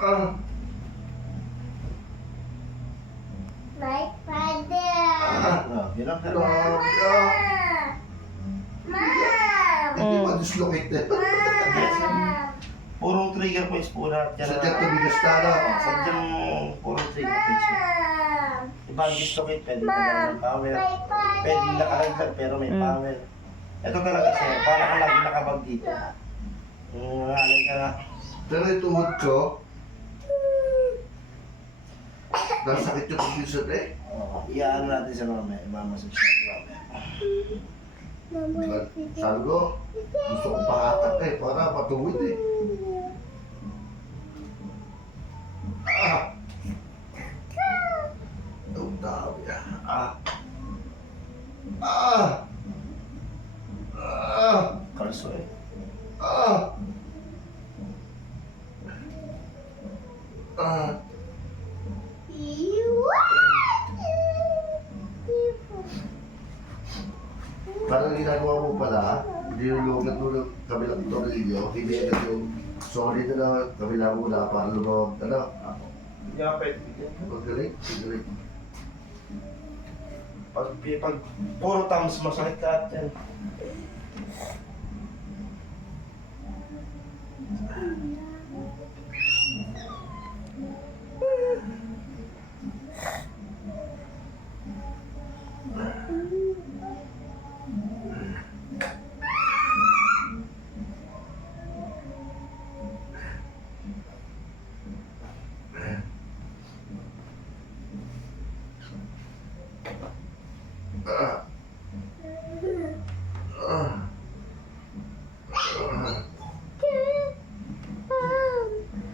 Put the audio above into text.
Ah. My father. Yun ang Hello. Mom. Hindi ma-dislocate na. purong trigger points po lahat yan. Sadyang tumigas na, no? Sadyang purong trigger points yan. Iba ang dislocate, pwede naman ng power. Pwede nakalaglag pero may power. Ito talaga sir, para ka lagi nakabag dito. Nangalay ka nga. Pero yung tuhod ko, nasakit yung confusion eh. Iyaano natin sa mamaya, imamassage natin mamaya. Sabi ko, gusto kong pahatak eh, para patuwid eh. Ah! Ang dami ah. Ah! Ah! Ah! Kalso eh. Ah! Ah! Parang ginagawa mo pala, dinulugan mo ng kabilang tornilyo, hindi agad yung solid na kabila muna para lumawag, ano? Hindi nga pwede bigyan. Magaling, magaling. Pag puro thumbs, masakit ka at yan.